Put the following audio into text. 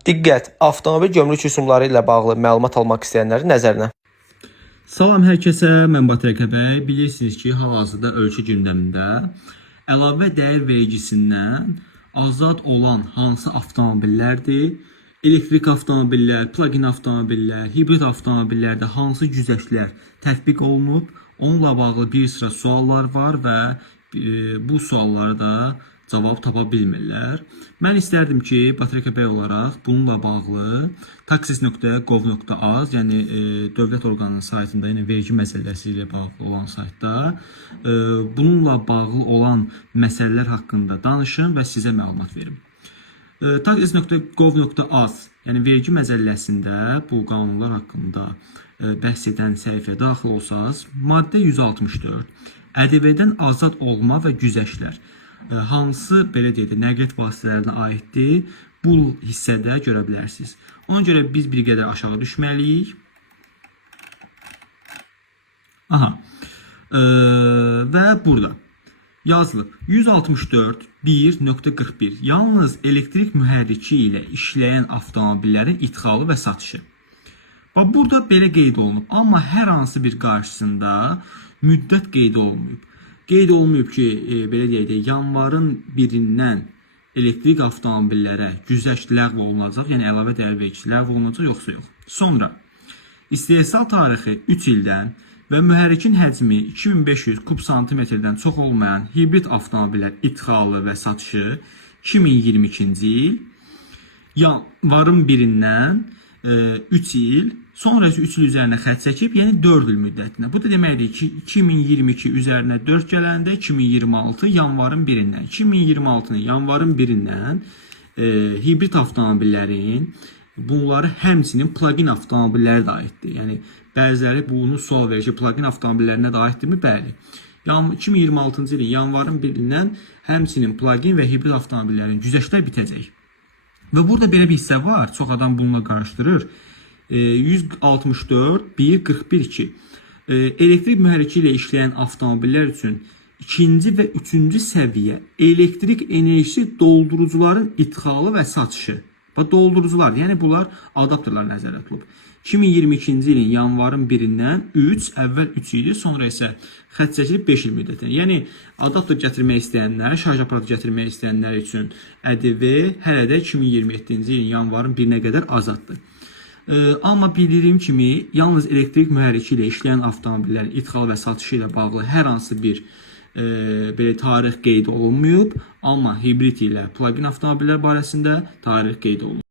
Diqqət! Avtomobil gömrük rüsumları ilə bağlı məlumat almaq istəyənləri nəzərinə. Salam hər kəsə, mən Batırka bəy. Bilirsiniz ki, hal-hazırda ölkə gündəmində əlavə dəyər vergisindən azad olan hansı avtomobillərdir? Elektrik avtomobillər, plug-in avtomobillər, hibrid avtomobillərdə hansı güzəştlər tətbiq olunub? Onunla bağlı bir sıra suallar var və bu suallara da cavab tapa bilmirlər. Mən istərdim ki, Batırka bəy olaraq bununla bağlı taxis.gov.az, yəni dövlət orqanının saytında, yəni vergi məsələsi ilə bağlı olan saytda bununla bağlı olan məsələlər haqqında danışım və sizə məlumat verim. Taxis.gov.az, yəni vergi məcəlləsində bu qanunlar haqqında bəhs edən səhifəyə daxil olsanız, maddə 164 ƏDV-dən azad olma və güzəştlər hansı belə deyək də nəqliyyat vasitələrinə aiddir, bu hissədə görə bilərsiniz. Ona görə biz bir qədər aşağı düşməliyik. Və burada yazılıb 164 1.41 yalnız elektrik mühərriki ilə işləyən avtomobillərin idxalı və satışı. Burada belə qeyd olunub, amma hər hansı bir qarşısında müddət qeyd olunmayıb. Qeyd olunmayıb ki, belə deyək də, yanvarın 1-dən elektrik avtomobillərə güzəşt ləğv olunacaq, yəni əlavə dəyər vergisi ləğv olunacaq, yoxsa yox. Sonra, istehsal tarixi 3 ildən və mühərrikin həcmi 2500 kub santimetrdən çox olmayan hibrid avtomobillər idxalı və satışı 2022-ci il, yanvarın 1-dən 3 il, sonrası 3 il üzərinə xətt çəkib, yəni 4 il müddətinə. Bu da deməkdir ki, 2022 üzərinə 4 gələndə 2026 yanvarın 1-dən, 2026-nın yanvarın 1-dən hibrid avtomobillərin, bunları həmçinin plug-in avtomobilləri də aiddir. Yəni, bəziləri bunu sual verir ki, plug-in avtomobillərinə də aiddirmi? Bəli. 2026-cı ilin yanvarın 1-dən həmçinin plug-in və hibrid avtomobillərin güzəştlər bitəcək. Və burada belə bir hissə var, çox adam bununla qarışdırır. 164 1.41.2 elektrik mühərriki ilə işləyən avtomobillər üçün ikinci və üçüncü səviyyə elektrik enerjisi doldurucuların idxalı və satışı. Doldurucular, yəni bunlar adapterlar nəzərdə tutulub. 2022-ci ilin yanvarın 1-dən 3, əvvəl 3 idi, sonra isə xətt çəkilib 5 il müddətinə. Yəni, adapter gətirmək istəyənlər, şarj aparatı gətirmək istəyənlər üçün ƏDV hələ də 2027-ci ilin yanvarın 1-nə qədər azaddır. Amma bildiyim kimi, yalnız elektrik mühərriki ilə işləyən avtomobillərin idxal və satışı ilə bağlı hər hansı bir belə tarix qeyd olunmayıb, amma hibrid ilə plug-in avtomobillər barəsində tarix qeyd olunub.